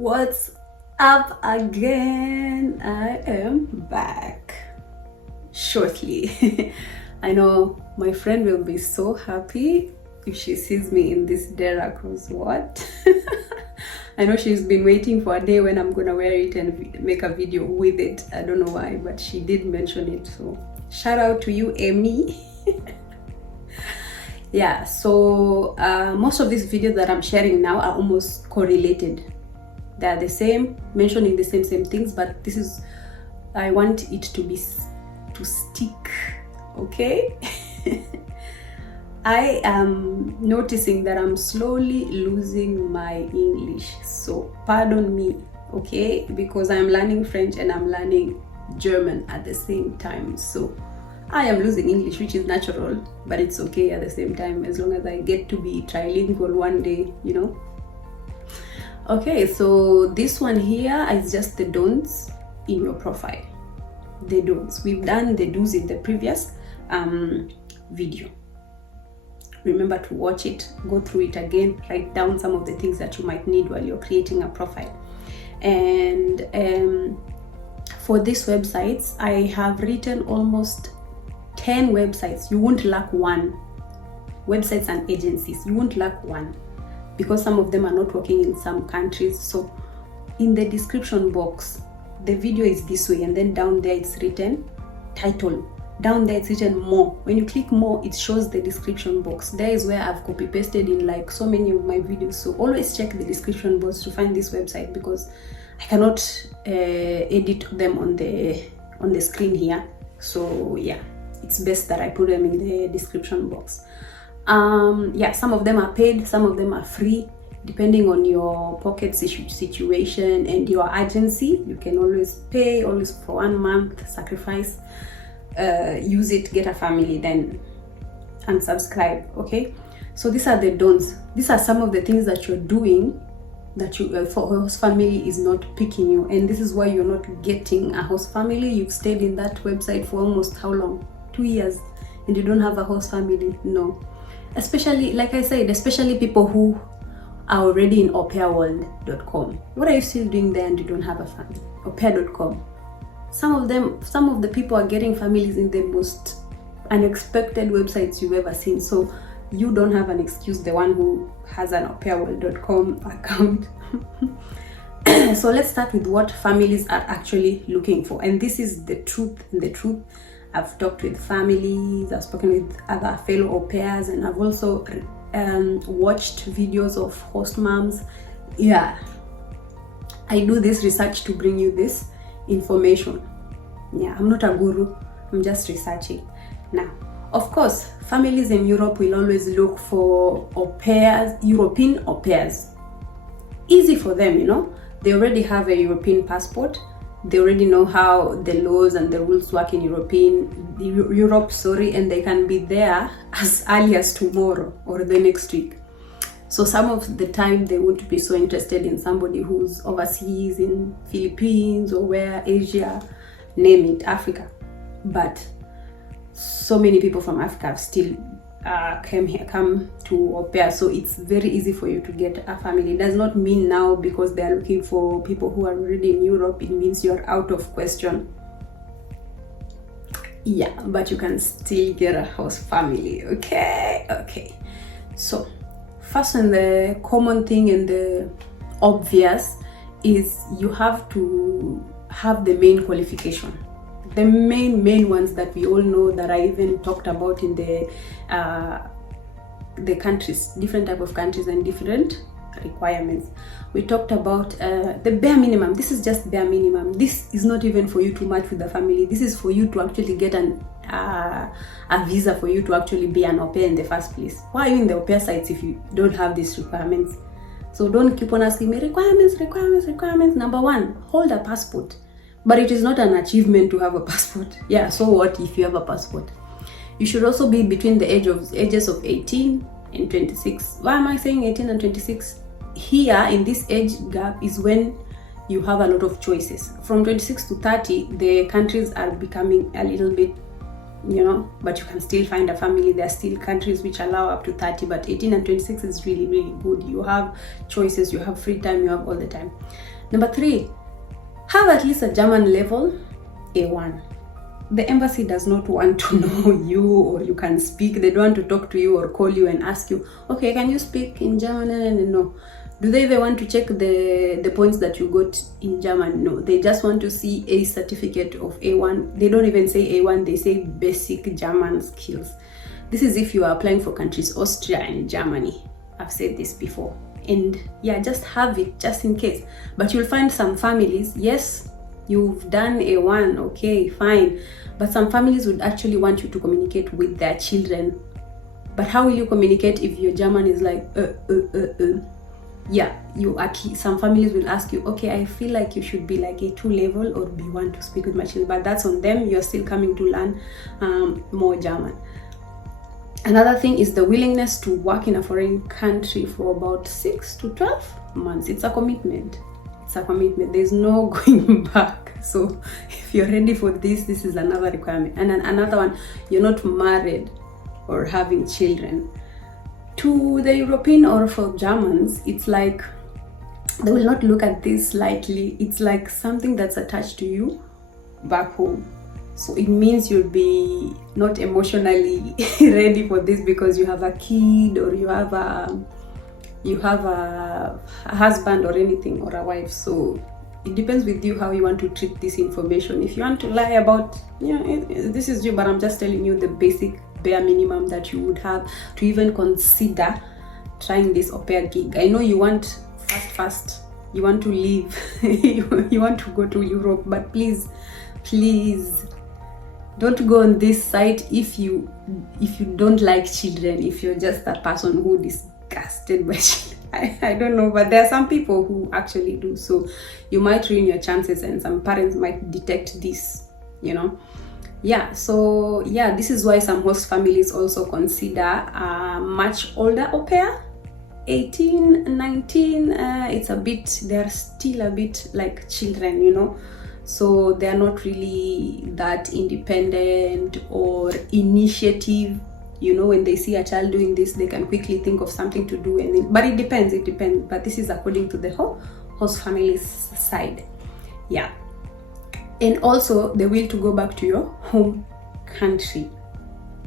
What's up again? I am back shortly. I know my friend will be so happy if she sees me in this Dera Cruz. What? I know she's been waiting for a day when I'm gonna wear it and make a video with it. I don't know why, but she did mention it. So shout out to you, Amy. Yeah, so most of these videos that I'm sharing now are almost correlated. They're the same, mentioning the same things, but this is, I want it to stick, okay? I am noticing that I'm slowly losing my English, so pardon me, okay? Because I'm learning French and I'm learning German at the same time, so I am losing English, which is natural, but it's okay at the same time, as long as I get to be trilingual one day, you know? Okay, so this one here is just the don'ts in your profile. The don'ts. We've done the do's in the previous video. Remember to watch it, go through it again, write down some of the things that you might need while you're creating a profile. And for these websites, I have written almost 10 websites. You won't lack one. Websites and agencies, you won't lack one, because some of them are not working in some countries. So in the description box, the video is this way, and then down there it's written title. Down there it's written more. When you click more, it shows the description box. There is where I've copy pasted in like so many of my videos. So always check the description box to find this website, because I cannot edit them on the screen here. So yeah, it's best that I put them in the description box. Yeah, some of them are paid, some of them are free, depending on your pocket situation and your agency. You can always pay, always for 1 month, sacrifice, use it, get a family, then unsubscribe. Okay, so these are the don'ts. These are some of the things that you're doing that you for host family is not picking you, and this is why you're not getting a host family. You've stayed in that website for almost how long? 2 years, and you don't have a host family. No. Especially, like I said, especially people who are already in Aupair.se. What are you still doing there and you don't have a family? Aupair.com. Some of the people are getting families in the most unexpected websites you've ever seen. So you don't have an excuse, the one who has an Aupair.com account. So let's start with what families are actually looking for. And this is the truth. I've talked with families, I've spoken with other fellow au pairs, and I've also watched videos of host moms. Yeah, I do this research to bring you this information. Yeah, I'm not a guru, I'm just researching. Now, of course, families in Europe will always look for au pairs, European au pairs. Easy for them, you know, they already have a European passport. They already know how the laws and the rules work in Europe, and they can be there as early as tomorrow or the next week. So some of the time they won't be so interested in somebody who's overseas in Philippines or where, Asia, name it, Africa. But so many people from Africa have still come to au pair, so it's very easy for you to get a family. It does not mean now because they are looking for people who are already in Europe, it means you're out of question. Yeah, but you can still get a host family. Okay, so first, and the common thing and the obvious is you have to have the main qualification. The main ones that we all know, that I even talked about in the countries, different type of countries and different requirements. We talked about the bare minimum. This is just bare minimum. This is not even for you to match with the family. This is for you to actually get a visa, for you to actually be an au pair in the first place. Why are you in the au pair sites if you don't have these requirements? So don't keep on asking me requirements. Number one, hold a passport. But it is not an achievement to have a passport. Yeah, so what if you have a passport? You should also be between the ages of 18 and 26. Why am I saying 18 and 26? Here in this age gap is when you have a lot of choices. From 26 to 30, the countries are becoming a little bit you know, but you can still find a family. There are still countries which allow up to 30, but 18 and 26 is really, really good. You have choices, you have free time, you have all the time. Number 3, have at least a German level A1. The embassy does not want to know you or you can speak. They don't want to talk to you or call you and ask you, okay, can you speak in German? No. Do they even want to check the points that you got in German? No. They just want to see a certificate of A1. They don't even say A1, they say basic German skills. This is if you are applying for countries Austria and Germany. I've said this before. And yeah, just have it just in case. But you'll find some families, yes, you've done A1, okay, fine. But some families would actually want you to communicate with their children. But how will you communicate if your German is like, Yeah, some families will ask you, okay, I feel like you should be like a 2 level or B1 to speak with my children. But that's on them. You're still coming to learn more German. Another thing is the willingness to work in a foreign country for about 6 to 12 months. It's a commitment. It's a commitment. There's no going back. So if you're ready for this, this is another requirement. And then another one, you're not married or having children. To the European or for Germans, it's like they will not look at this lightly. It's like something that's attached to you back home. So it means you'll be not emotionally ready for this because you have a kid or you have a husband or anything, or a wife. So it depends with you how you want to treat this information. If you want to lie about, this is you, but I'm just telling you the basic bare minimum that you would have to even consider trying this au pair gig. I know you want fast, you want to leave, you want to go to Europe, but please don't go on this site if you don't like children, if you're just a person who is disgusted by children. I don't know, but there are some people who actually do. So you might ruin your chances, and some parents might detect this, Yeah, so yeah, this is why some host families also consider a much older au pair, 18, 19. They're still a bit like children, So they're not really that independent or initiative. When they see a child doing this, they can quickly think of something to do. But it depends. But this is according to the host family's side. Yeah. And also the will to go back to your home country.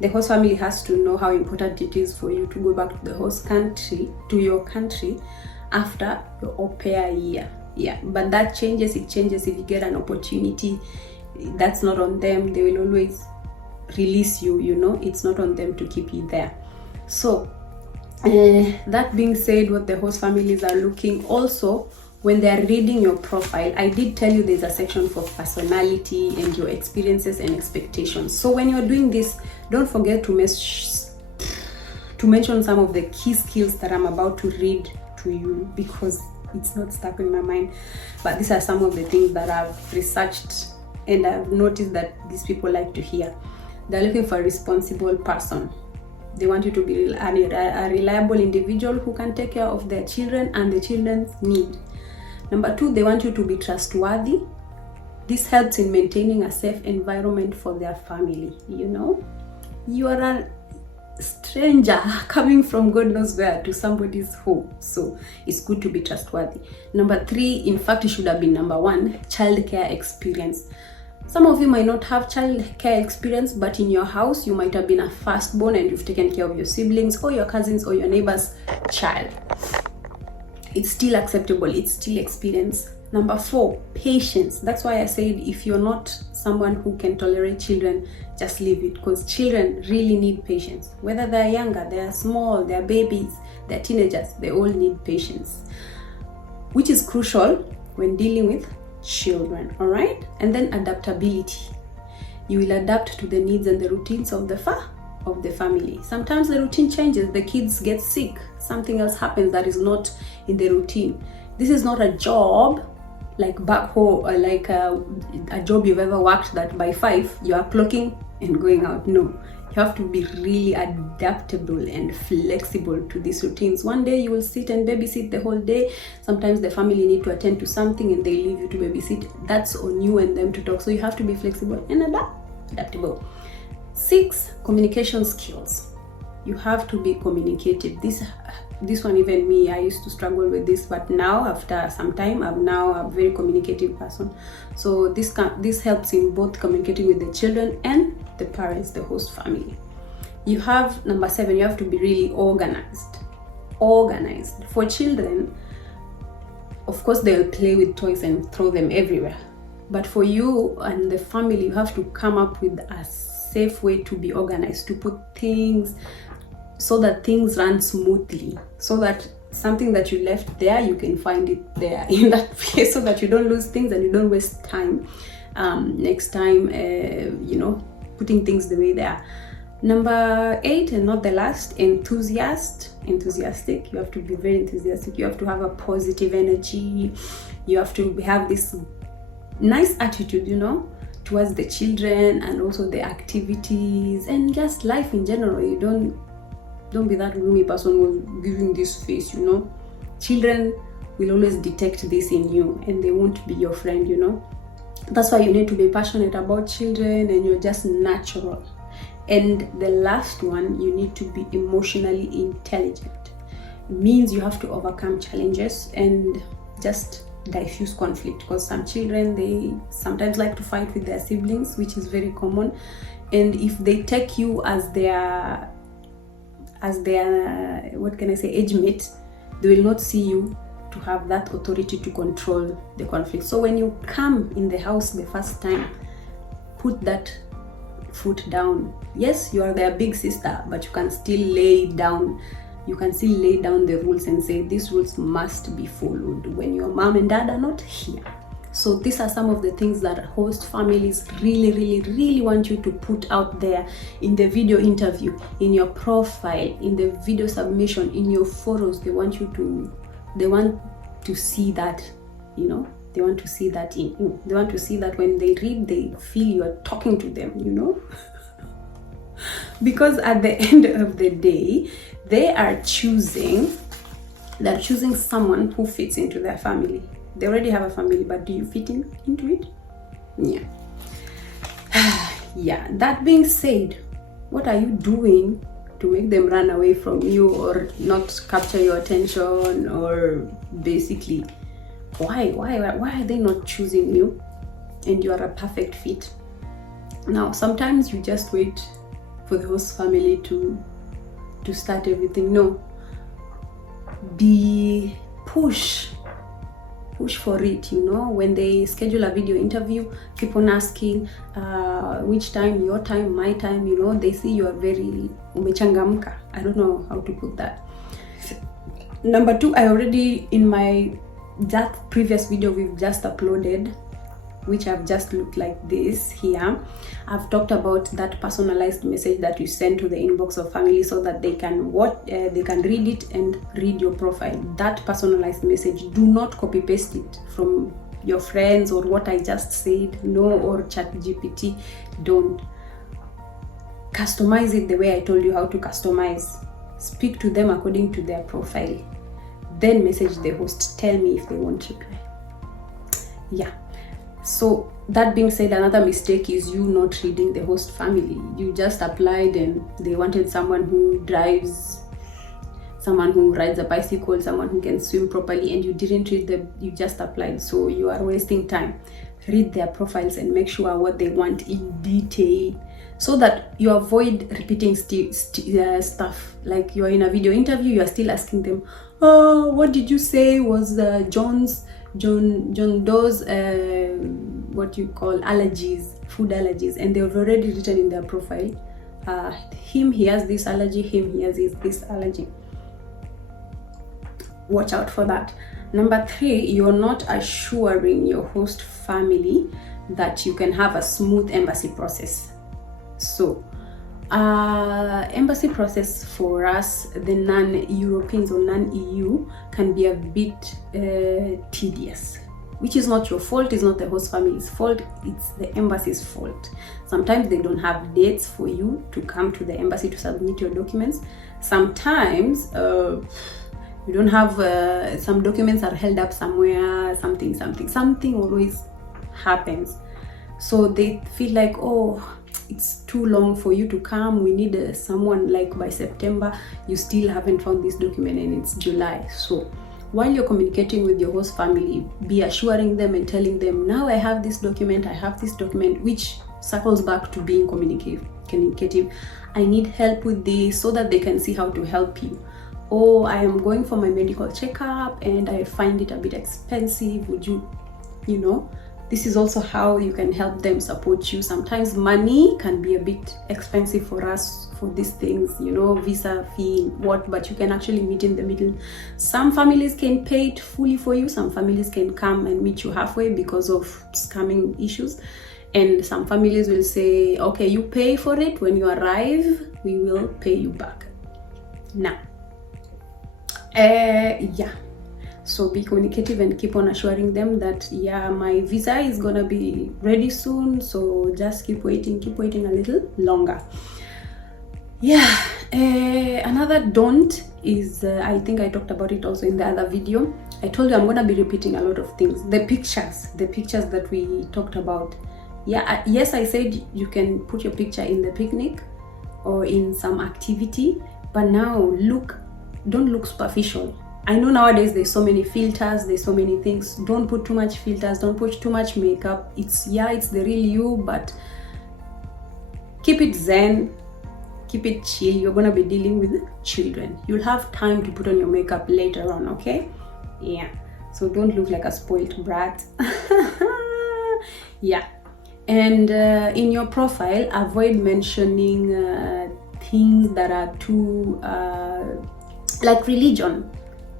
The host family has to know how important it is for you to go back to the host country, to your country, after your au pair year. Yeah, but that changes. It changes if you get an opportunity. That's not on them. They will always release you, It's not on them to keep you there. So that being said, what the host families are looking also when they're reading your profile, I did tell you there's a section for personality and your experiences and expectations. So when you're doing this, don't forget to mention some of the key skills that I'm about to read to you, because it's not stuck in my mind. But these are some of the things that I've researched and I've noticed that these people like to hear. They're looking for a responsible person. They want you to be a reliable individual who can take care of their children and the children's need. Number 2, they want you to be trustworthy. This helps in maintaining a safe environment for their family. You are a stranger coming from God knows where to somebody's home. So it's good to be trustworthy. Number 3, in fact, it should have been number 1, childcare experience. Some of you might not have childcare experience, but in your house, you might have been a firstborn and you've taken care of your siblings or your cousins or your neighbor's child. It's still acceptable. It's still experience. Number 4, patience. That's why I said if you're not someone who can tolerate children, just leave it, because children really need patience. Whether they're younger, they're small, they're babies, they're teenagers, they all need patience, which is crucial when dealing with children. All right. And then adaptability. You will adapt to the needs and the routines of the family. Sometimes the routine changes, the kids get sick, something else happens that is not in the routine. This is not a job like back home, or like a job you've ever worked that by 5 you are clocking and going out. No, you have to be really adaptable and flexible to these routines. One day you will sit and babysit the whole day. Sometimes the family need to attend to something and they leave you to babysit. That's on you and them to talk. So you have to be flexible and adaptable. 6, communication skills. You have to be communicative. This one, even me, I used to struggle with this, but now after some time, I'm now a very communicative person. So this helps in both communicating with the children and the parents, the host family. You have number 7, you have to be really organized. For children, of course, they'll play with toys and throw them everywhere. But for you and the family, you have to come up with a safe way to be organized, to put things so that things run smoothly, so that something that you left there, you can find it there in that place, so that you don't lose things and you don't waste time next time, putting things the way they are. Number 8, and not the last, enthusiastic. You have to be very enthusiastic. You have to have a positive energy. You have to have this nice attitude, towards the children and also the activities and just life in general. You don't be that gloomy person who's giving this face, Children will always detect this in you and they won't be your friend, That's why you need to be passionate about children and you're just natural. And the last one, you need to be emotionally intelligent. It means you have to overcome challenges and just diffuse conflict, because some children, they sometimes like to fight with their siblings, which is very common. And if they take you as their age mate, they will not see you to have that authority to control the conflict. So when you come in the house the first time, put that foot down. Yes, you are their big sister, but you can still lay down the rules and say these rules must be followed when your mom and dad are not here. So these are some of the things that host families really, really, really want you to put out there in the video interview, in your profile, in the video submission, in your photos. They want to see that, they want to see that in you. They want to see that when they read, they feel you are talking to them, because at the end of the day, they are choosing someone who fits into their family. They already have a family, but do you fit into it? Yeah. Yeah. That being said, what are you doing to make them run away from you or not capture your attention, or basically, why are they not choosing you and you are a perfect fit? Now, sometimes you just wait for the host family to start everything. No, push for it. When they schedule a video interview, keep on asking which time, your time, my time. They see you are very umechangamka. I don't know how to put that. Number 2, I already, in that previous video we've just uploaded, which I've just looked like this here, I've talked about that personalized message that you send to the inbox of family so that they can read it and read your profile. That personalized message, do not copy paste it from your friends or what I just said, or ChatGPT. Don't. Customize it the way I told you how to customize. Speak to them according to their profile. Then message the host, tell me if they want to reply. Yeah. So that being said, another mistake is you not reading the host family. You just applied and they wanted someone who drives, someone who rides a bicycle, someone who can swim properly, and you didn't read you just applied. So you are wasting time. Read their profiles and make sure what they want in detail, so that you avoid repeating stuff. Like you are in a video interview, you are still asking them, oh, what did you say was John Doe's food allergies, and they've already written in their profile, he has this allergy, he has this allergy. Watch out for that. Number 3, you're not assuring your host family that you can have a smooth embassy process. So embassy process for us, the non-Europeans or non-EU, can be a bit tedious, which is not your fault. It's not the host family's fault, it's the embassy's fault. Sometimes they don't have dates for you to come to the embassy to submit your documents. Sometimes you don't have some documents are held up somewhere, something always happens. So they feel like, oh, it's too long for you to come, we need someone like by September, you still haven't found this document and it's July. So while you're communicating with your host family, be assuring them and telling them, now I have this document, which circles back to being communicative. I need help with this, so that they can see how to help you. Or I am going for my medical checkup and I find it a bit expensive, would you know, this is also how you can help them support you. Sometimes money can be a bit expensive for us for these things, you know, visa fee, but you can actually meet in the middle. Some families can pay it fully for you, some families can come and meet you halfway because of scamming issues, and some families will say, okay, you pay for it, when you arrive we will pay you back. Now so be communicative and keep on assuring them that, yeah, my visa is gonna be ready soon, so just keep waiting a little longer. Yeah, another don't is, I think I talked about it also in the other video. I told you I'm gonna be repeating a lot of things. The pictures that we talked about. Yeah, yes, I said you can put your picture in the picnic or in some activity, but now don't look superficial. I know nowadays there's so many filters, there's so many things. Don't put too much filters, don't put too much makeup. It's the real you, but keep it zen, keep it chill. You're gonna be dealing with children. You'll have time to put on your makeup later on, okay? Yeah, so don't look like a spoiled brat. Yeah, and in your profile, avoid mentioning things that are too like religion.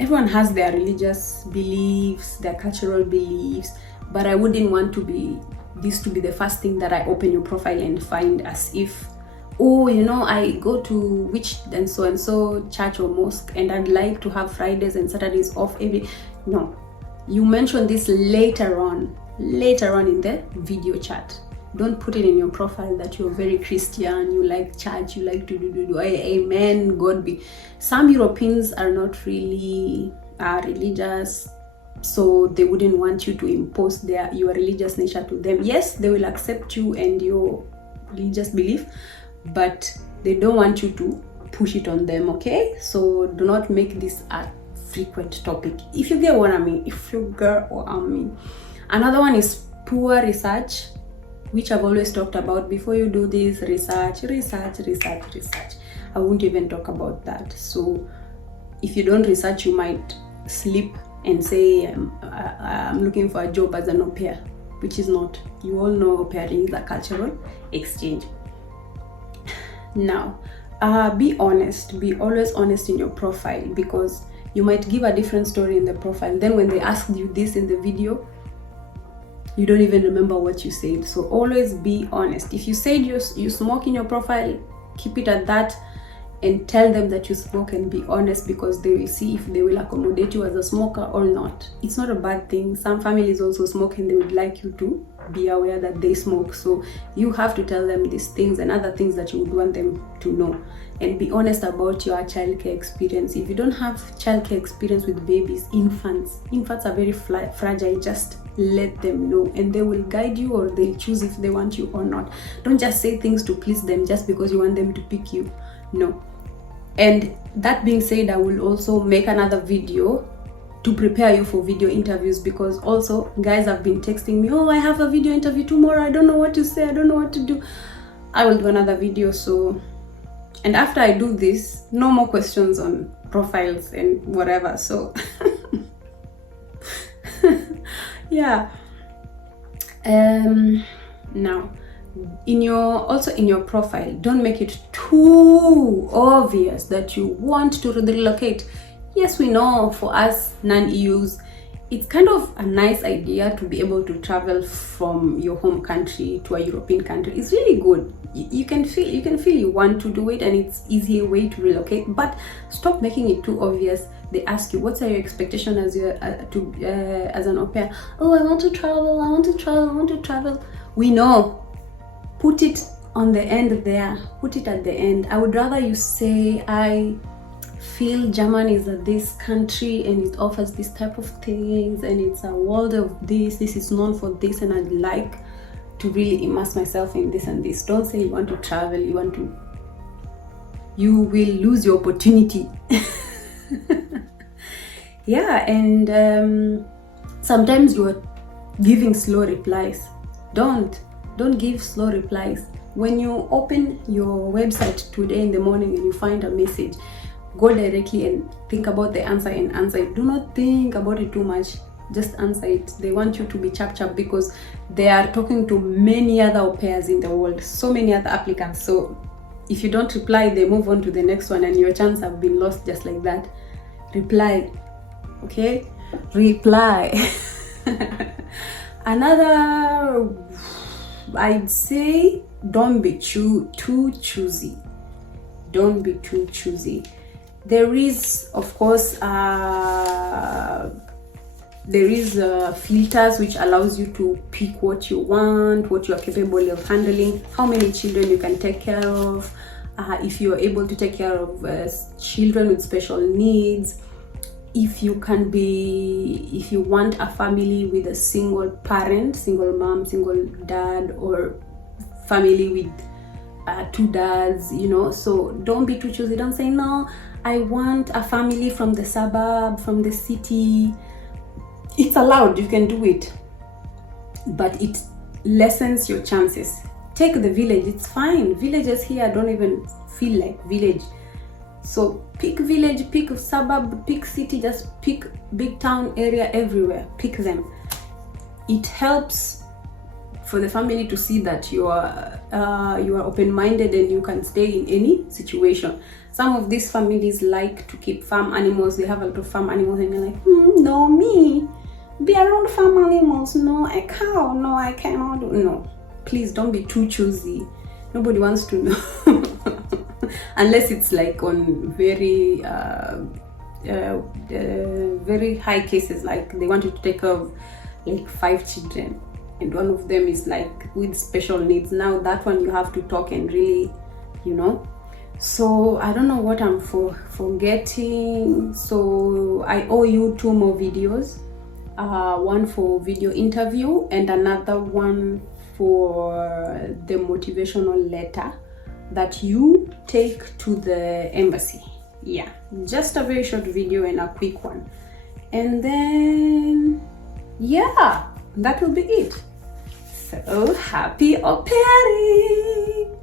Everyone has their religious beliefs, their cultural beliefs, but I wouldn't want this to be the first thing that I open your profile and find, as if, oh, you know, I go to which and so church or mosque and I'd like to have Fridays and Saturdays off no. You mention this later on in the video chat. Don't put it in your profile that you're very Christian, you like church, you like to do amen, God be. Some Europeans are not really religious, so they wouldn't want you to impose your religious nature to them. Yes, they will accept you and your religious belief, but they don't want you to push it on them, okay? So do not make this a frequent topic, if you get what I mean. Another one is poor research, which I've always talked about. Before you do this, research. I won't even talk about that. So if you don't research, you might sleep and say, I'm looking for a job as an au pair, which is not. You all know Aupairing is a cultural exchange. Now, be honest. Be always honest in your profile, because you might give a different story in the profile. Then when they ask you this in the video, you don't even remember what you said. So always be honest. If you said you smoke in your profile, keep it at that and tell them that you smoke, and be honest, because they will see if they will accommodate you as a smoker or not. It's not a bad thing. Some families also smoke and they would like you to be aware that they smoke. So you have to tell them these things and other things that you would want them to know. And be honest about your childcare experience. If you don't have childcare experience with babies, infants are very fragile. Just let them know, and they will guide you, or they'll choose if they want you or not. Don't just say things to please them just because you want them to pick you. No. And that being said, I will also make another video to prepare you for video interviews, because also guys have been texting me, oh, I have a video interview tomorrow, I don't know what to say, I don't know what to do. I will do another video. So, and after I do this, no more questions on profiles and whatever. So yeah. Now, in your profile, don't make it too obvious that you want to relocate. Yes, we know for us non-EUs, it's kind of a nice idea to be able to travel from your home country to a European country. It's really good. You can feel you want to do it, and it's easier way to relocate. But stop making it too obvious. They ask you, what's your expectation as an au pair? Oh, I want to travel. We know. Put it on the end there. Put it at the end. I would rather you say, I feel Germany is this country and it offers this type of things and it's a world of this is known for this, and I'd like to really immerse myself in this and this. Don't say you want to travel, you will lose your opportunity. Yeah, and sometimes you are giving slow replies. Don't give slow replies. When you open your website today in the morning and you find a message, go directly and think about the answer and answer it. Do not think about it too much. Just answer it. They want you to be chap because they are talking to many other au pairs in the world, so many other applicants. So if you don't reply, they move on to the next one and your chance have been lost just like that. Reply, okay? Reply. Another, I'd say, don't be too choosy. Don't be too choosy. There is, of course, filters which allows you to pick what you want, what you are capable of handling, how many children you can take care of, if you are able to take care of children with special needs, if you want a family with a single parent, single mom, single dad, or family with two dads, so don't be too choosy. Don't say, no, I want a family from the suburb, from the city. It's allowed, you can do it, but it lessens your chances. Take the village, it's fine. Villages here don't even feel like village. So pick village, pick suburb, pick city, just pick big town area, everywhere. Pick them. It helps for the family to see that you are open-minded and you can stay in any situation. Some of these families like to keep farm animals. They have a lot of farm animals and you're like, no, me be around farm animals, no, a cow, no, I cannot do. No, please don't be too choosy. Nobody wants to know. Unless it's like on very high cases, like they want you to take care of like 5 children and one of them is like with special needs. Now that one you have to talk and really, so I don't know what I'm forgetting. So I owe you 2 more videos, one for video interview and another one for the motivational letter that you take to the embassy. Yeah, just a very short video and a quick one, and then yeah, that will be it. So happy au pairing!